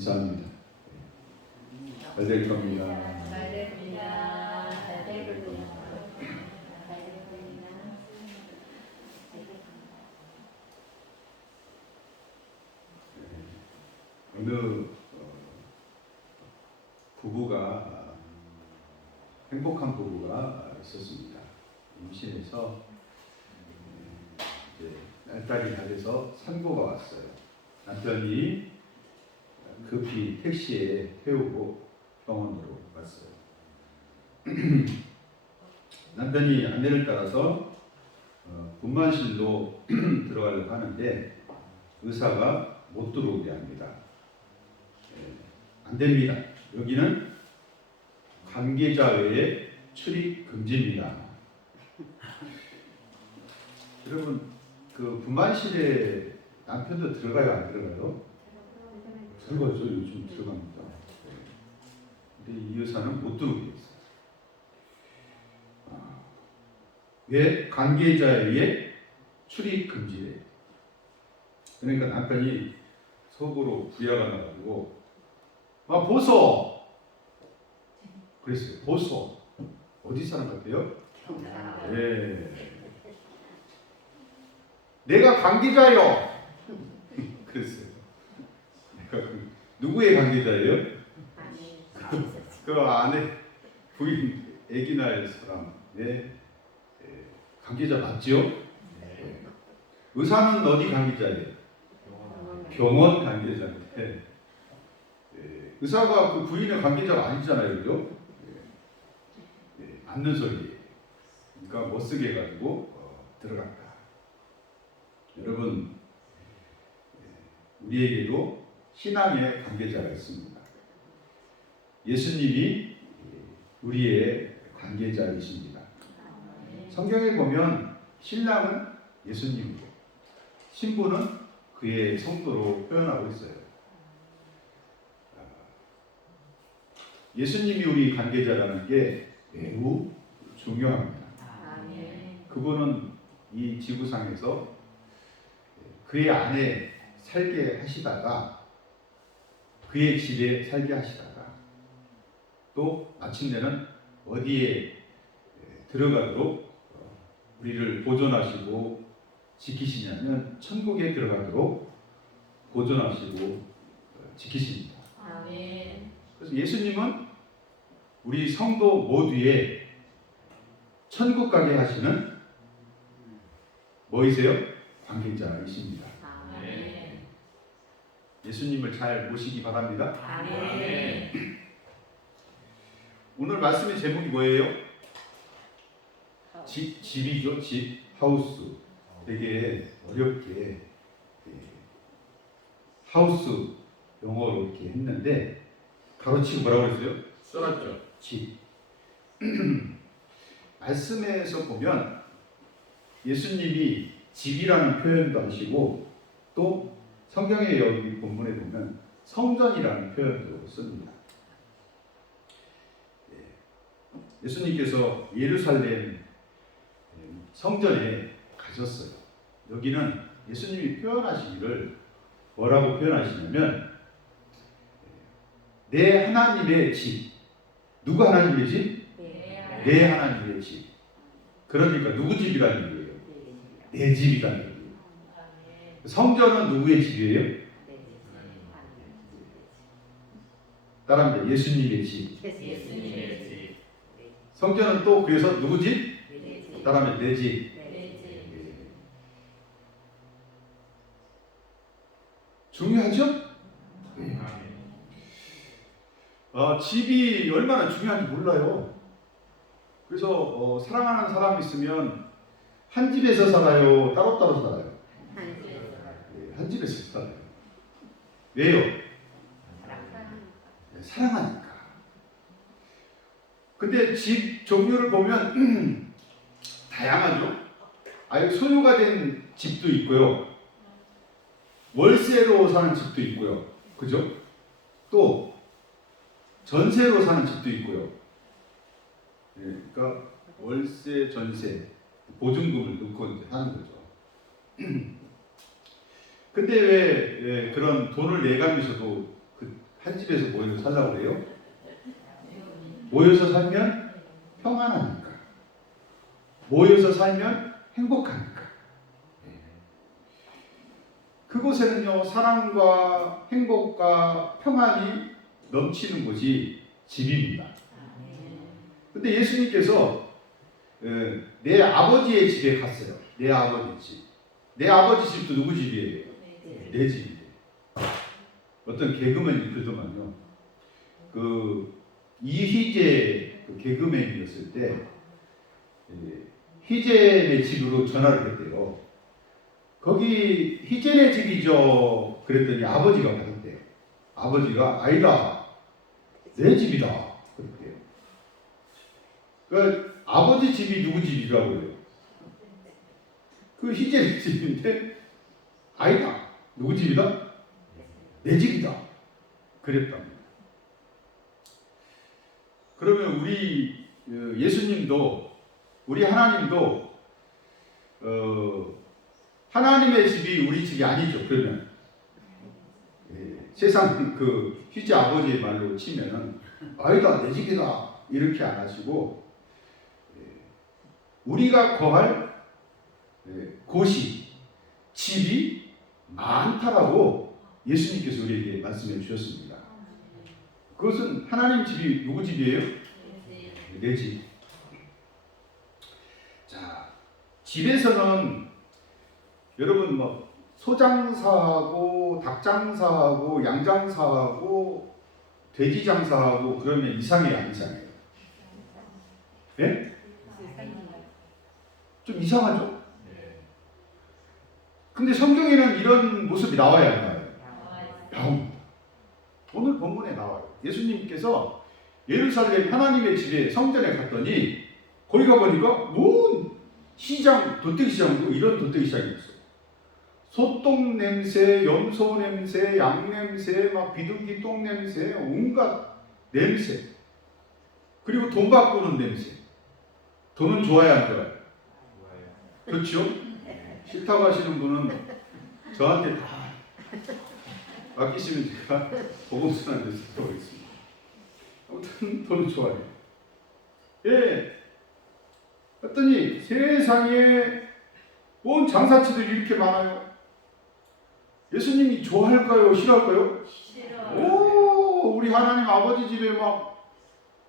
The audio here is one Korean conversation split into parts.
감사합니다. 잘 될 겁니다. 잘 됩니다. 잘 될 겁니다. 잘 될 겁니다. 어느 부부가 행복한 부부가 있었습니다. 임신해서 이제 딸이 다 돼서 산고가 왔어요. 남편이 급히 택시에 태우고 병원으로 갔어요. 남편이 안내를 따라서 분만실로 들어가려고 하는데 의사가 못 들어오게 합니다. 안 됩니다. 여기는 관계자 외에 출입 금지입니다. 여러분, 그 분만실에 남편도 들어가요, 안 들어가요? 들어가죠. 요즘 들어갑니다. 근데 이 의사는 못 들어오게 했어요. 왜? 관계자에 의해 출입 금지래. 그러니까 남편이 속으로 부야가 나가지고 보소! 그랬어요. 보소. 어디 사람 같아요? 예. 내가 관계자요. 그랬어요. 내가 누구의 관계자예요? 그 아내, 부인, 아기 낳을 사람의 관계자 맞죠? 네. 의사는 어디 관계자예요? 병원 관계자인데 의사가 그 부인의 관계자가 아니잖아요, 그죠? 맞는 소리예요. 그러니까 못 쓰게 해가지고 들어갔다. 여러분, 우리에게도 신앙의 관계자가 있습니다. 예수님이 우리의 관계자이십니다. 성경에 보면 신랑은 예수님이고 신부는 그의 성도로 표현하고 있어요. 예수님이 우리 관계자라는 게 매우 중요합니다. 그분은 이 지구상에서 그의 안에 살게 하시다가 그의 집에 살게 하시다가 또 마침내는 어디에 들어가도록 우리를 보존하시고 지키시냐면 천국에 들어가도록 보존하시고 지키십니다. 아멘. 그래서 예수님은 우리 성도 모두에 천국 가게 하시는 뭐이세요? 관계자이십니다. 아멘. 예수님을 잘 모시기 바랍니다. 아멘. 오늘 말씀의 제목이 뭐예요? 집이죠. 집, 하우스. 되게 어렵게 하우스 영어로 이렇게 했는데 가로치고 뭐라고 그랬어요? 써놨죠. 집. 말씀에서 보면 예수님이 집이라는 표현도 하시고 또 성경의 여기 본문에 보면 성전이라는 표현도 씁니다. 예수님께서 예루살렘 성전에 가셨어요. 여기는 예수님이 표현하시기를 뭐라고 표현하시냐면 내 하나님의 집. 누구 하나님의 집? 내 하나님의 집. 그러니까 누구 집이라는 얘기예요? 내 집이라는 얘기예요. 성전은 누구의 집이에요? 따라합니다. 예수님의 집. 예수님의 집. 성전은 또 그래서 누구 집? 따라하면 내 집. 중요하죠? 집이 얼마나 중요한지 몰라요. 그래서 사랑하는 사람이 있으면 한 집에서 살아요? 따로따로 살아요? 한 집에서 살아요. 왜요? 사랑하니까. 근데 집 종류를 보면 다양하죠. 소유가 된 집도 있고요. 월세로 사는 집도 있고요. 그죠? 또 전세로 사는 집도 있고요. 그러니까 월세, 전세, 보증금을 넣고 이제 하는 거죠. 근데 왜 그런 돈을 내가면서도 한 집에서 모여서 살라고 그래요? 모여서 살면 평안하니까. 모여서 살면 행복하니까. 그곳에는요, 사랑과 행복과 평안이 넘치는 곳이 집입니다. 근데 예수님께서 내 아버지의 집에 갔어요. 내 아버지 집. 내 아버지 집도 누구 집이에요? 내 집이에요. 어떤 개그맨이 그러더만요. 이희재 개그맨이었을 때 희재네 집으로 전화를 했대요. 거기 희재네 집이죠. 그랬더니 아버지가 받았대요. 아버지가 아니다. 내 집이다. 그랬대요. 그 아버지 집이 누구 집이라고 해요? 그 희재네 집인데 아니다. 누구 집이다? 내 집이다. 그랬답니다. 그러면 우리 예수님도 우리 하나님도 하나님의 집이 우리 집이 아니죠. 그러면 세상 그 희재 아버지의 말로 치면은 아니다 내 집이다 이렇게 안 하시고 우리가 거할 곳이 집이 많다라고 예수님께서 우리에게 말씀해 주셨습니다. 그것은 하나님 집이 누구 집이에요? 내 집. 자, 집에서는 여러분 뭐 소장사하고 닭장사하고 양장사하고 돼지장사하고 그러면 이상해요, 안 이상해요? 예? 좀 이상하죠? 근데 성경에는 이런 모습이 나와야 하나요? 나옵니다. 오늘 본문에 나와요. 예수님께서 예루살렘 하나님의 집에 성전에 갔더니 거기 가보니까 뭔 시장, 도떼기시장도 이런 도떼기시장이 있어요. 소똥 냄새, 염소 냄새, 양 냄새, 막 비둘기 똥 냄새, 온갖 냄새. 그리고 돈 바꾸는 냄새. 돈은 좋아요, 안 좋아요? 그렇죠? 싫다고 하시는 분은 저한테 다 맡기시면 제가 보험수단을 쓰도록 하겠습니다. 아무튼 돈은 좋아요. 예. 했더니 세상에 온 장사치들이 이렇게 많아요. 예수님이 좋아할까요? 싫어할까요? 오, 우리 하나님 아버지 집에 막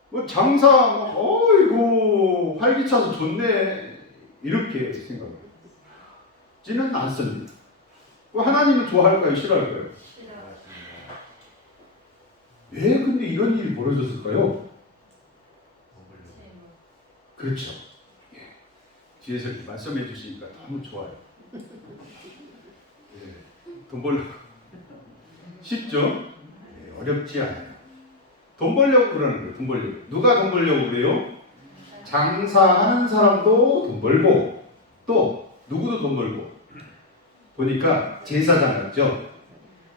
뭐 장사 막 어이구 활기차서 좋네 이렇게 생각해요. 지는 않습니다. 하나님은 좋아할까요? 싫어할까요? 왜 근데 이런 일이 벌어졌을까요? 그렇죠. 뒤에서 이렇게 말씀해 주시니까 너무 좋아요. 돈 벌려고 쉽죠? 어렵지 않아요. 돈 벌려고 그러는 거예요. 돈 벌려고. 누가 돈 벌려고 그래요? 장사하는 사람도 돈 벌고 또 누구도 돈 벌고 보니까 제사장 같죠?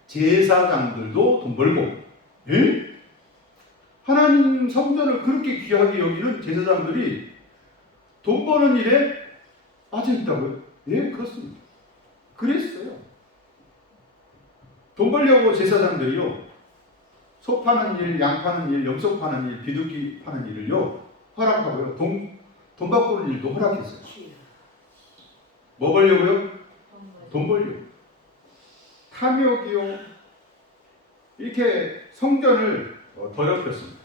제사장들도 돈 벌고 예? 하나님 성전을 그렇게 귀하게 여기는 제사장들이 돈 버는 일에 빠져있다고요? 예, 그렇습니다. 그랬어요. 돈 벌려고 제사장들이요. 소 파는 일, 양 파는 일, 염소 파는 일, 비둘기 파는 일을요. 허락하고요. 돈 바꾸는 일도 허락했어요. 뭐 벌려고요? 돈 벌려고. 탐욕이요. 이렇게 성전을 더럽혔습니다.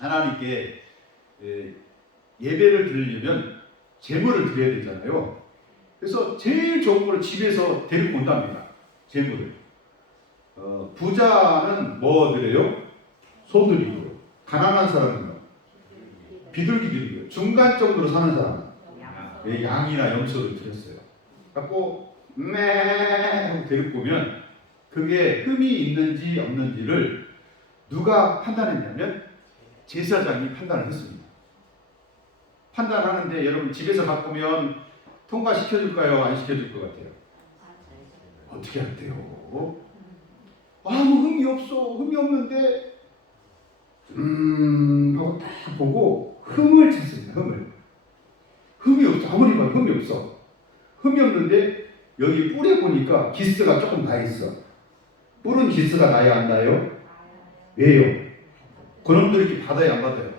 하나님께 예배를 드리려면 제물을 드려야 되잖아요. 그래서 제일 좋은 걸 집에서 데리고 온답니다. 제물을. 부자는 뭐 드려요? 소 드리고요. 가난한 사람은요? 비둘기 드리고요. 중간 정도로 사는 사람은 양이나 염소를 드렸어요. 갖고 하고 데리고 오면 그게 흠이 있는지 없는지를 누가 판단했냐면 제사장이 판단을 했습니다. 판단하는데 여러분 집에서 갖고 오면 통과시켜줄까요? 안 시켜줄 것 같아요? 어떻게 할때요? 아무 흠이 없어. 흠이 없는데 하고 딱 보고 흠을 찾습니다. 흠이 없어. 아무리 봐도 흠이 없어. 흠이 없는데 여기 뿔에 보니까 기스가 조금 나 있어. 뿔은 기스가 나요? 안 나요? 왜요? 그놈들 이렇게 받아요, 안 받아요?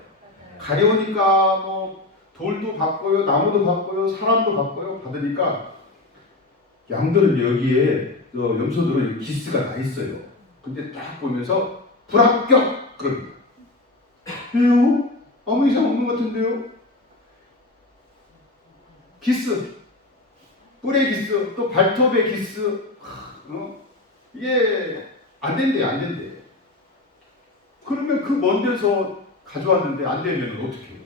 가려우니까 뭐 돌도 받고요, 나무도 받고요, 사람도 받고요, 받으니까 양들은 여기에 염소들은 기스가 나 있어요. 근데 딱 보면서 불합격! 그럽니다. 왜요? 아무 이상 없는 것 같은데요? 기스, 뿔의 기스, 또 발톱의 기스, 이게 안 된대요, 안 된대요. 그러면 그 먼 데서 가져왔는데 안 되면 어떻게 해요?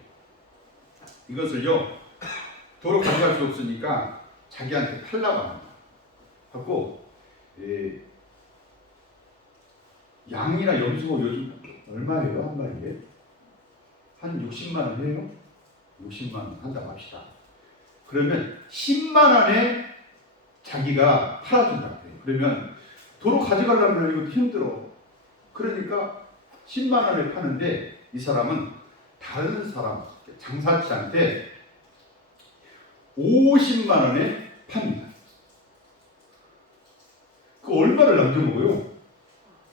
이것을요, 도로 가져갈 수 없으니까 자기한테 팔라고 합니다. 하고, 양이나 염소가 요즘 얼마예요? 한 마리에? 한 60만 원 해요? 60만 원 한다고 합시다. 그러면 10만 원에 자기가 팔아준다고 해요. 그러면 도로 가져가려면 이거 힘들어. 그러니까 10만 원에 파는데 이 사람은 다른 사람, 장사치한테 50만 원에 팝니다. 그 얼마를 남겨먹어요?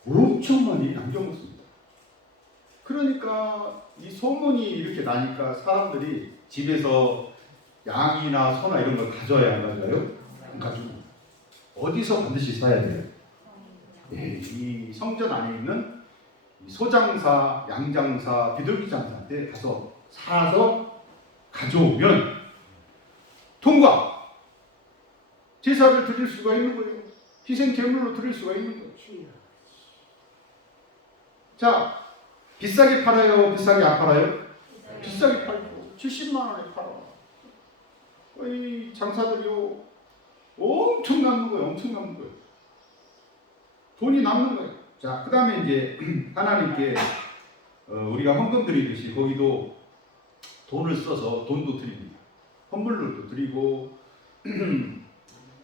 엄청 많이 남겨먹습니다. 그러니까 이 소문이 이렇게 나니까 사람들이 집에서 양이나 소나 이런 걸 가져야 안 가져요? 안 가지고 어디서 반드시 사야 돼요? 네, 이 성전 안에 있는 소장사, 양장사, 비둘기 장사한테 가서 사서 가져오면 통과! 제사를 드릴 수가 있는 거예요. 희생 제물로 드릴 수가 있는 거예요. 자, 비싸게 팔아요? 비싸게 안 팔아요? 비싸게 팔고 70만 원에 팔아. 이 장사들이요 엄청 남는 거예요. 엄청 남는 거예요. 돈이 남는 거예요. 자, 그 다음에 이제 하나님께 우리가 헌금 드리듯이 거기도 돈을 써서 돈도 드립니다. 헌물로도 드리고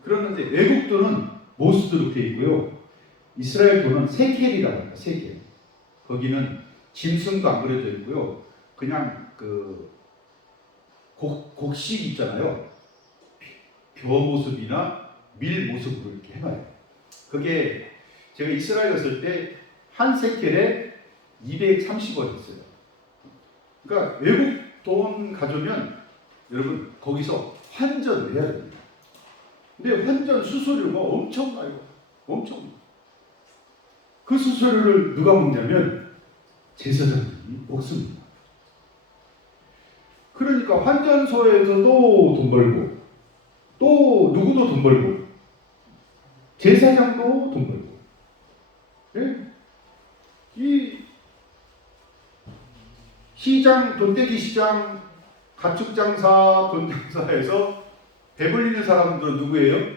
그러는데 외국 돈은 모스드로 되어 있고요. 이스라엘 돈은 세켈이라고 합니다. 세켈. 거기는 짐승도 안 그려져 있고요. 그냥 그 곡식 있잖아요. 벼 모습이나 밀 모습으로 이렇게 해놔요. 그게 제가 이스라엘 갔을 때 한 세켈에 230원이었어요. 그러니까 외국 돈 가져오면 여러분 거기서 환전을 해야 됩니다. 근데 환전 수수료가 엄청 나요. 엄청. 그 수수료를 누가 먹냐면 제사장들이 먹습니다. 그러니까 환전소에서도 돈 벌고 또 누구도 돈 벌고 제사장도 돈 벌고 네? 이 시장, 돈떼기 시장, 가축장사, 돈장사에서 배불리는 사람들은 누구예요?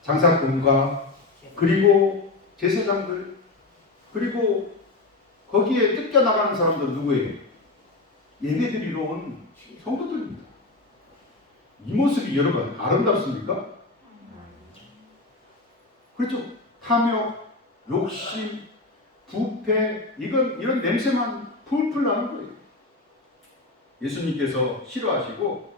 장사꾼과 그리고 제사장들 그리고 거기에 뜯겨나가는 사람들은 누구예요? 예배드리러 온 성도들입니다. 이 모습이 여러분 아름답습니까? 그렇죠? 탐욕, 욕심, 부패 이런 냄새만 풀풀 나는 거예요. 예수님께서 싫어하시고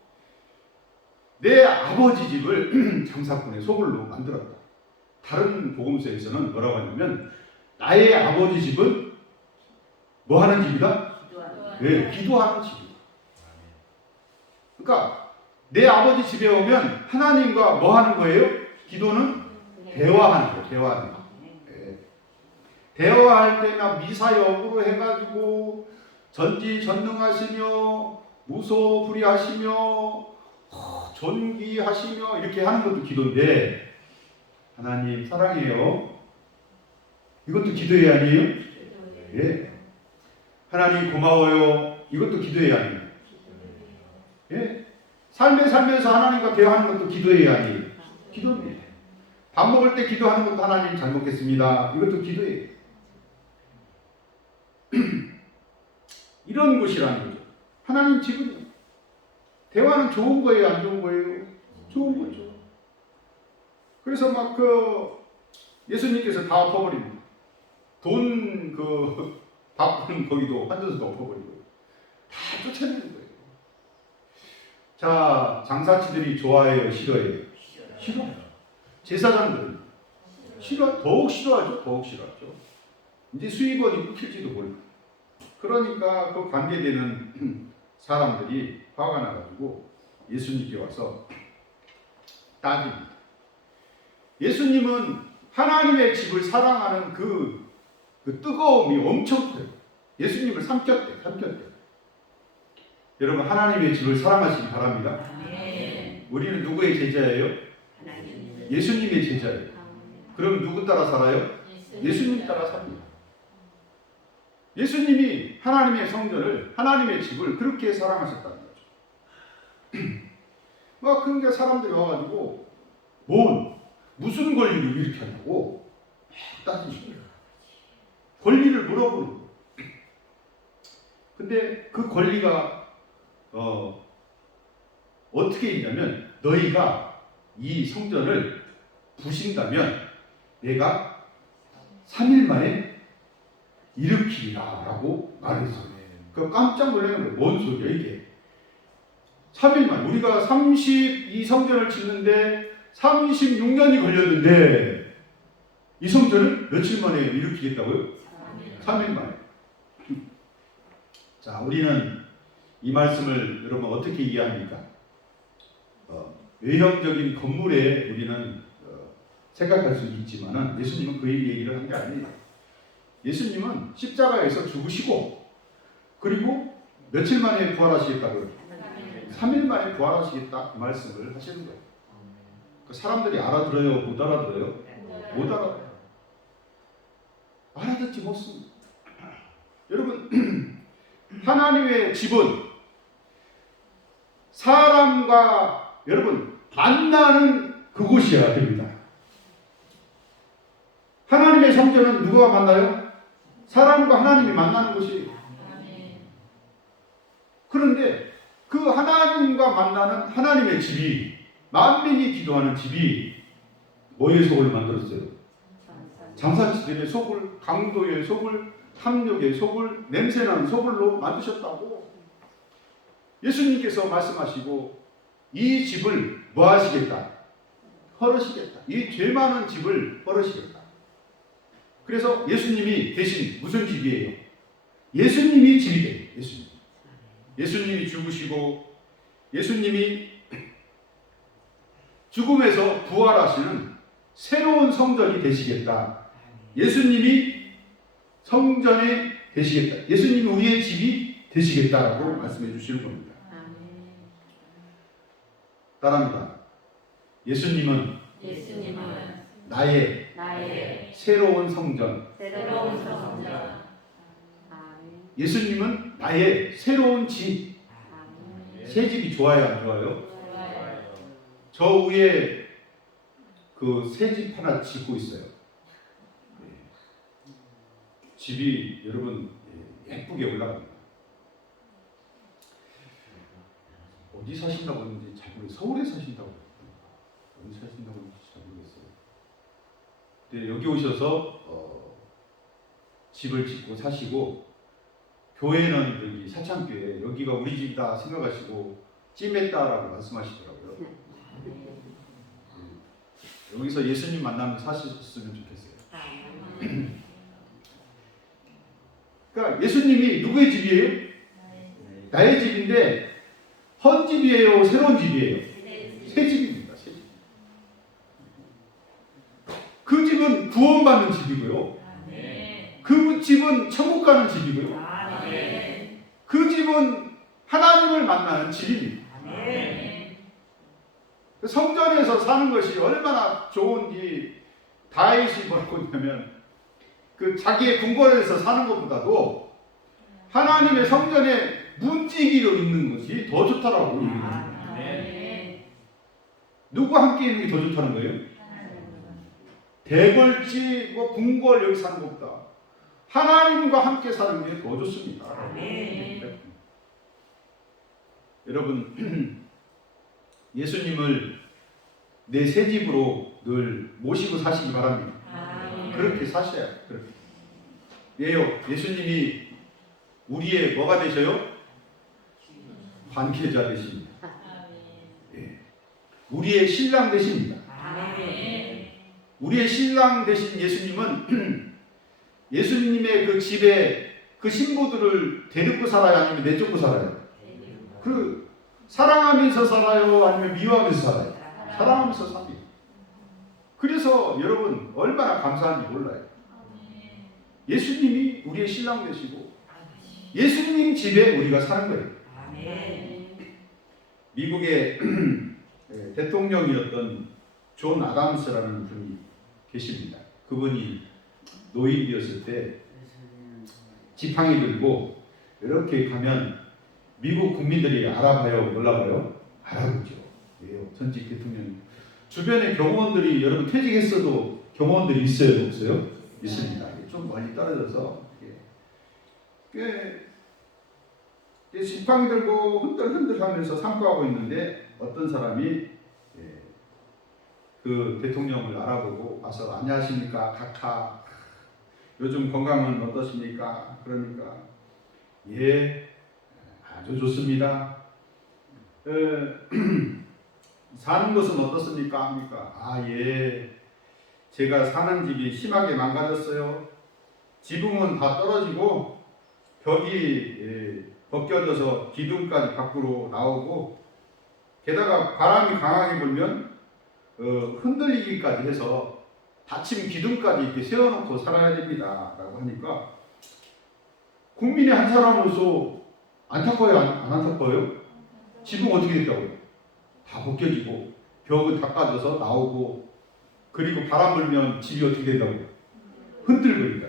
내 아버지 집을 장사꾼의 소굴로 만들었다. 다른 복음서에서는 뭐라고 하냐면 나의 아버지 집은 뭐 하는 집이다? 네, 기도하는 집이다. 그러니까 내 아버지 집에 오면 하나님과 뭐 하는 거예요? 기도는 대화하는 거예요. 대화하는 거. 네. 대화할 때나 미사역으로 해가지고 전지전능하시며 무소불위하시며 존귀하시며 이렇게 하는 것도 기도인데 하나님 사랑해요. 이것도 기도의 아니에요? 예. 하나님 고마워요. 이것도 기도의 아니에요? 예. 삶에 살면서 하나님과 대화하는 것도 기도의 아니에요? 기도입니다. 밥 먹을 때 기도하는 것도 하나님 잘 먹겠습니다. 이것도 기도예요. 이런 곳이라는 거죠. 하나님 집은 대화는 좋은 거예요, 안 좋은 거예요? 좋은 거죠. 그래서 막 예수님께서 다 엎어버립니다. 돈 밥은 거기도 환전소도 엎어버리고 다 쫓아내는 거예요. 자, 장사치들이 좋아해요, 싫어해요? 싫어. 제사장들은 싫어, 더욱 싫어하죠, 더욱 싫어하죠. 이제 수입원이 끊길지도 몰라. 그러니까 그 관계되는 사람들이 화가 나가지고 예수님께 와서 따집니다. 예수님은 하나님의 집을 사랑하는 그 뜨거움이 엄청 커요. 예수님을 삼켰대. 여러분, 하나님의 집을 사랑하시기 바랍니다. 우리는 누구의 제자예요? 예수님의 제자예요. 그럼 누구 따라 살아요? 예수님 따라 삽니다. 예수님이 하나님의 성전을, 하나님의 집을 그렇게 사랑하셨다는 거죠. 그러니까 사람들이 와가지고 무슨 권리를 이렇게 하냐고 따지시는 거예요. 권리를 물어보는 거예요. 근데 그 권리가 어떻게 있냐면, 너희가 이 성전을 부신다면 내가 3일 만에 일으키리라 라고 말했어요. 그 깜짝 놀라는 거예요. 뭔 소리야 이게. 3일 만, 우리가 이 성전을 짓는데 36년이 걸렸는데 이 성전을 며칠 만에 일으키겠다고요? 3일 만에. 자, 우리는 이 말씀을 여러분 어떻게 이해합니까? 외형적인 건물에 우리는 생각할 수 있지만 예수님은 그 얘기를 한 게 아니에요. 예수님은 십자가에서 죽으시고 그리고 며칠 만에 부활하시겠다고요? 3일 만에 부활하시겠다, 그 말씀을 하시는 거예요. 사람들이 알아들어요? 못 알아들어요? 못 알아들어요. 알아듣지 못습니다. 여러분, 하나님의 집은 사람과 여러분 만나는 그곳이어야 됩니다. 하나님의 성전은 누가 만나요? 사람과 하나님이 만나는 곳이에요. 그런데 그 하나님과 만나는 하나님의 집이, 만민이 기도하는 집이 뭐의 속을 만들었어요? 장사치들의 속을, 강도의 속을, 탐욕의 속을, 냄새나는 속을로 만드셨다고 예수님께서 말씀하시고, 이 집을 뭐 하시겠다? 헐으시겠다. 이 죄 많은 집을 헐으시겠다. 그래서 예수님이 대신 무슨 집이에요? 예수님이 집이 돼요. 예수님이 죽으시고 예수님이 죽음에서 부활하시는 새로운 성전이 되시겠다. 예수님이 성전이 되시겠다. 예수님이 우리의 집이 되시겠다라고 말씀해 주시는 겁니다. 따라합니다. 예수님은 나의 새로운 성전. 예수님은 나의 새로운 집. 새 집이 좋아요, 안 좋아요? 저 위에 그 새 집 하나 짓고 있어요. 집이 여러분 예쁘게 올라갑니다. 어디 사신다고 했는지 잘 모르겠어요. 서울에 사신다고 했는지 어디 사신다고 했는지 잘 모르겠어요. 근데 여기 오셔서 집을 짓고 사시고, 교회는 여기 사창교회, 여기가 우리 집이다 생각하시고 찜했다라고 말씀하시더라고요. 여기서 예수님 만나면 사셨으면 좋겠어요. 그러니까 예수님이 누구의 집이에요? 나의 집인데 헌 집이에요? 새로운 집이에요? 새 집입니다. 새 집. 그 집은 구원받는 집이고요. 그 집은 천국 가는 집이고요. 그 집은 하나님을 만나는 집입니다. 성전에서 사는 것이 얼마나 좋은지 다윗이 뭐라고 했냐면, 그 자기의 궁궐에서 사는 것보다도 하나님의 성전에 문지기로 있는 것이 더 좋다라고 얘기합니다. 누구 함께 있는 게 더 좋다는 거예요? 대궐지 뭐 궁궐 여기 사는 것보다 하나님과 함께 사는 게 더 좋습니다. 여러분, 예수님을 내 새 집으로 늘 모시고 사시기 바랍니다. 그렇게 사셔야 돼요. 그렇게. 왜요? 예수님이 우리의 뭐가 되셔요? 관계자 되십니다. 네. 우리의 신랑 되십니다. 우리의 신랑 되신 예수님은 예수님의 그 집에 그 신부들을 데리고 살아요? 아니면 내쫓고 살아요? 그 사랑하면서 살아요? 아니면 미워하면서 살아요? 사랑하면서 삽니다. 그래서 여러분 얼마나 감사한지 몰라요. 예수님이 우리의 신랑 되시고 예수님 집에 우리가 사는 거예요. 미국의 대통령이었던 존 아담스라는 분이 계십니다. 그분이 노인이었을 때 지팡이 들고 이렇게 가면 미국 국민들이 알아봐요? 몰라봐요? 알아보죠. 왜요? 전직 대통령. 주변에 경호원들이 여러분 퇴직했어도 경호원들이 있어요? 없어요? 있습니다. 좀 멀리 떨어져서 지팡이 들고 흔들흔들 하면서 산구하고 있는데 어떤 사람이 그 대통령을 알아보고 와서 안녕하십니까 각하 요즘 건강은 어떠십니까? 그러니까 예 아주 좋습니다. 사는 것은 어떻습니까? 합니까? 아 예 제가 사는 집이 심하게 망가졌어요. 지붕은 다 떨어지고 벽이 벗겨져서 기둥까지 밖으로 나오고 게다가 바람이 강하게 불면 흔들리기까지 해서 닫힌 기둥까지 이렇게 세워놓고 살아야 됩니다. 라고 하니까 국민의 한 사람으로서 안타까워요? 안 안타까워요? 지붕 어떻게 됐다고요? 다 벗겨지고 벽은 다 까져서 나오고 그리고 바람 불면 집이 어떻게 된다고요? 흔들거린다.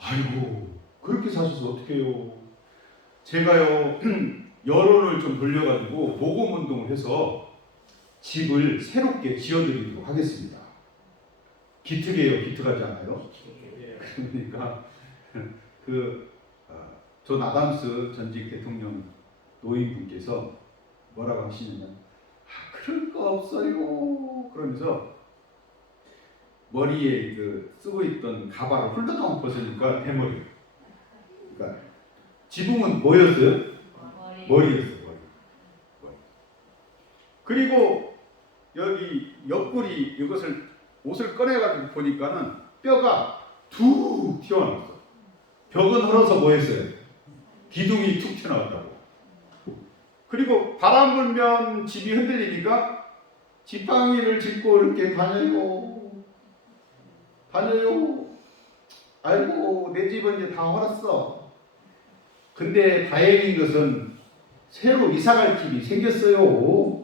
아이고 그렇게 사셔서 어떡해요. 제가요 여론을 좀 돌려가지고 모금운동을 해서 집을 새롭게 지어드리도록 하겠습니다. 기특해요? 기특하지 않아요? 그러니까 존 아담스 전직 대통령 노인분께서 뭐라고 하시냐면 그럴 거 없어요. 그러면서 머리에 쓰고 있던 가발을 훌러덩 벗으니까 대머리. 그러니까 지붕은 뭐였어요? 머리였어요. 머리. 그리고 여기 옆구리 이것을 옷을 꺼내가지고 보니까는 뼈가 툭 튀어나왔어. 벽은 헐어서 뭐했어요? 기둥이 툭 튀어나왔다고. 그리고 바람 불면 집이 흔들리니까 지팡이를 짚고 이렇게 다녀요. 아이고 내 집은 이제 다 헐었어. 근데 다행인 것은 새로 이사갈 집이 생겼어요.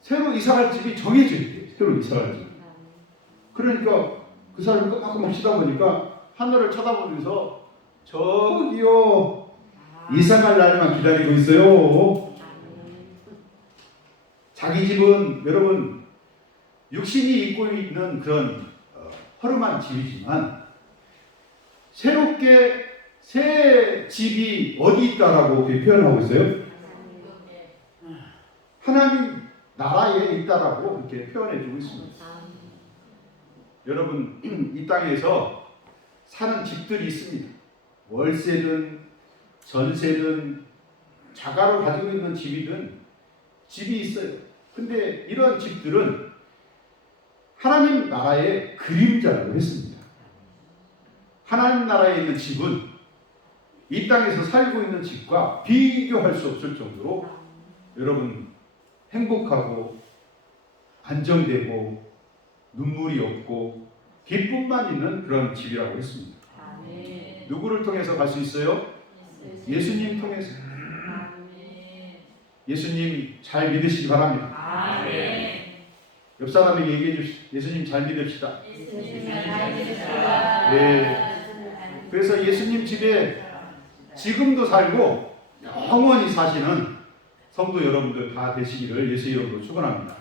새로 이사갈 집이 정해져 있대. 새로 이사갈 집. 그러니까 그 사람이 깜빡깜빡 치다 보니까 하늘을 쳐다보면서 저기요 이사갈 날만 기다리고 있어요. 자기 집은 여러분 육신이 입고 있는 그런 허름한 집이지만 새롭게 새 집이 어디 있다라고 표현하고 있어요? 하나님 나라에 있다라고 이렇게 표현해주고 있습니다. 여러분 이 땅에서 사는 집들이 있습니다. 월세든 전세든 자가로 가지고 있는 집이든 집이 있어요. 근데 이런 집들은 하나님 나라의 그림자라고 했습니다. 하나님 나라에 있는 집은 이 땅에서 살고 있는 집과 비교할 수 없을 정도로 여러분 행복하고 안정되고 눈물이 없고 기쁨만 있는 그런 집이라고 했습니다. 누구를 통해서 갈 수 있어요? 예수님 통해서. 예수님 잘 믿으시기 바랍니다. 옆 사람에게 얘기해 주십시오. 예수님 잘 믿읍시다. 네. 그래서 예수님 집에 지금도 살고 영원히 사시는 성도 여러분들 다 되시기를 예수 이름으로 축원합니다.